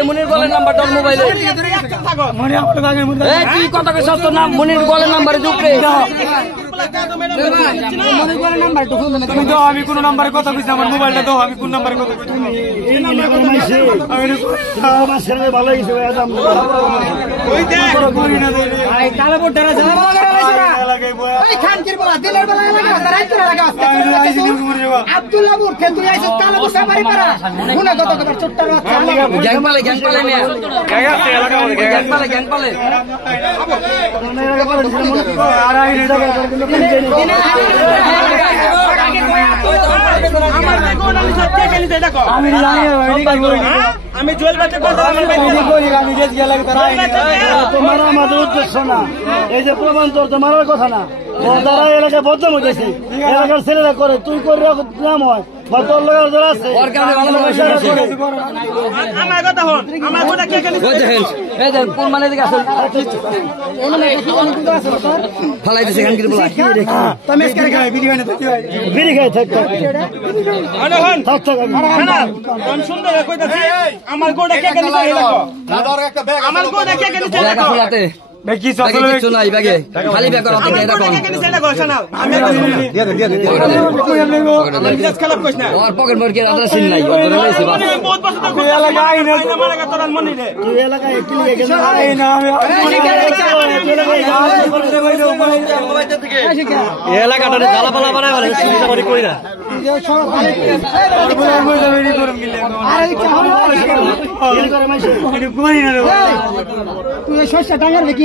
মুনির বলের নাম্বার তোর মোবাইলে তুই কত তোর নাম মুনির বলের নাম্বারে ঢুকবে আমি কোন নাম্বারে কথা বলছি আমার মোবাইলটা দাও আমি কোন নাম্বারে কথা ভালো আমি জুয়েল বাচ্চা তোমার আমাদের উদ্দেশ্য না এই যে প্রমাণ তোর মারার কথা না যারা এলাকায় বদনাম হইতেছে এলাকার ছেলেরা করে তুই করে নাম হয় বা তোর লোকের যারা আছে আমার কথা হন আমার কথা কে আমার গোটা কে আমার গোটা কে কিছু নাই ব্যাগে খালি ব্যাগ পকেট মার্কেট আদাসিন নাই এলাকাটা জ্বালাপালা বানায় করি না তুই শস্য টাঙ্গার কি